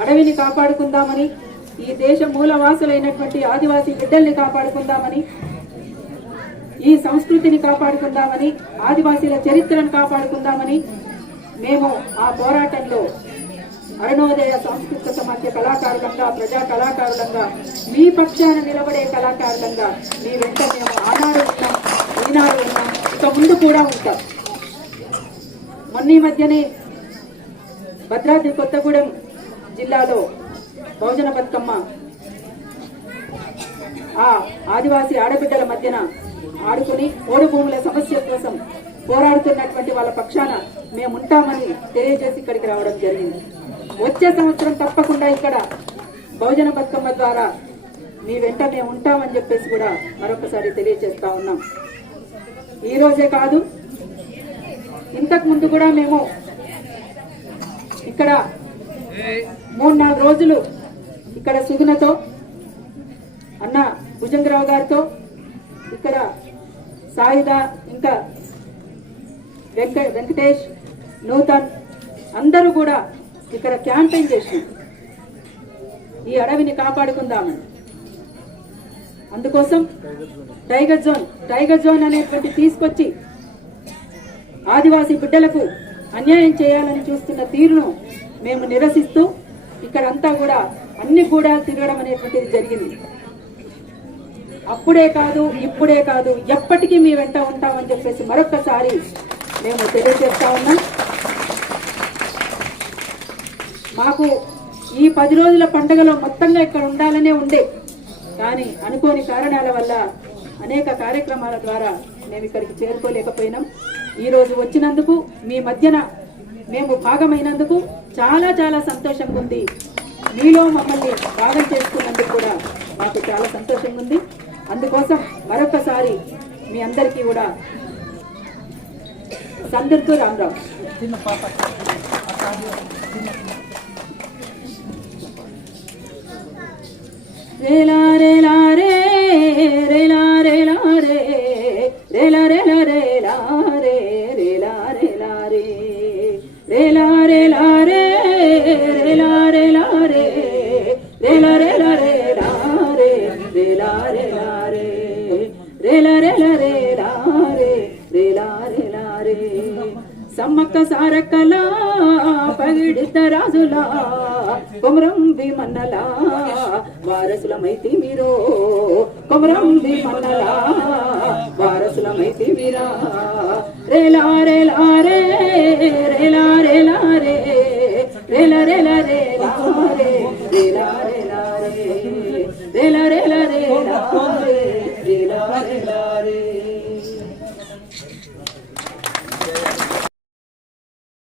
అడవిని కాపాడుకుందామని, ఈ దేశ మూలవాసులైనటువంటి ఆదివాసీ బిడ్డల్ని కాపాడుకుందామని, ఈ సంస్కృతిని కాపాడుకుందామని, ఆదివాసీల చరిత్రను కాపాడుకుందామని మేము ఆ పోరాటంలో అరుణోదయ సాంస్కృతిక సమాఖ్య కళాకారులంగా, ప్రజా కళాకారులంగా, మీ పక్షాన నిలబడే కళాకారులంగా మీ వెంట మేము ఆనాడు ఉన్నాం, ఈనాడు ఉన్నాం, ఇక ముందు కూడా ఉంటాం. మొన్న మధ్యనే భద్రాద్రి కొత్తగూడెం జిల్లాలో బహుజన బతుకమ్మ ఆ ఆదివాసీ ఆడబిడ్డల మధ్యన ఆడుకుని ఓడు భూముల సమస్య కోసం పోరాడుతున్నటువంటి వాళ్ళ పక్షాన మేముంటామని తెలియజేసి ఇక్కడికి రావడం జరిగింది. వచ్చే సంవత్సరం తప్పకుండా ఇక్కడ బహుజన బతుకమ్మ ద్వారా మీ వెంట మేము ఉంటామని చెప్పేసి కూడా మరొకసారి తెలియజేస్తా ఉన్నాం. ఈ రోజే కాదు, ఇంతకు ముందు కూడా మేము ఇక్కడ 3-4 రోజులు ఇక్కడ సుగుణతో, అన్న భుజంగరావు గారితో, ఇక్కడ సాయిద, ఇంకా వెంకటేష్, నూతన్ అందరూ కూడా ఇక్కడ క్యాంపెయిన్ చేసి ఈ అడవిని కాపాడుకుందామని. అందుకోసం టైగర్ జోన్ అనేటువంటి తీసుకొచ్చి ఆదివాసీ బిడ్డలకు అన్యాయం చేయాలని చూస్తున్న తీరును మేము నిరసిస్తూ ఇక్కడంతా కూడా అన్ని కూడా తిరగడం అనేటువంటిది జరిగింది. అప్పుడే కాదు, ఇప్పుడే కాదు, ఎప్పటికీ మీ వెంట ఉంటామని చెప్పేసి మరొక్కసారి మేము తెలియజేస్తా ఉన్నాం. మాకు ఈ 10 రోజుల పండుగలో మొత్తంగా ఇక్కడ ఉండాలనే ఉండే, కానీ అనుకోని కారణాల వల్ల అనేక కార్యక్రమాల ద్వారా మేము ఇక్కడికి చేరుకోలేకపోయినాం. ఈ రోజు వచ్చినందుకు, మీ మధ్యన మేము భాగమైనందుకు చాలా చాలా సంతోషంగా ఉంది. మీలో మమ్మల్ని భాగం చేసుకున్నందుకు కూడా మాకు చాలా సంతోషంగా ఉంది. అందుకోసం మరొకసారి మీ అందరికీ కూడా సందర్తో రామరావు. రేలా రేలా రే రేలా రేలా రే రేలా రేలా రేలా రే రేలా రేలా రే రేలా రేలా రే రేలా రేలా రే రేలా రేలా రేలా రే రేలా రేలా రే రేలా రేలా రేలా రే రేలా రేలా రే సమ్మక్క సారక్కలా పగిడిత రాజులా కొమరం భీమన్నలా వారసులమైతి మీరో, కొమరం భీమన్నలా వారసులమైతి మీరా. రేలా రేలా రే రేలా రేలా రే రేలా రేలా రేలా రే రేలా రేలా రే రేలా రేలా రేలా రే రేలా రేలా రే.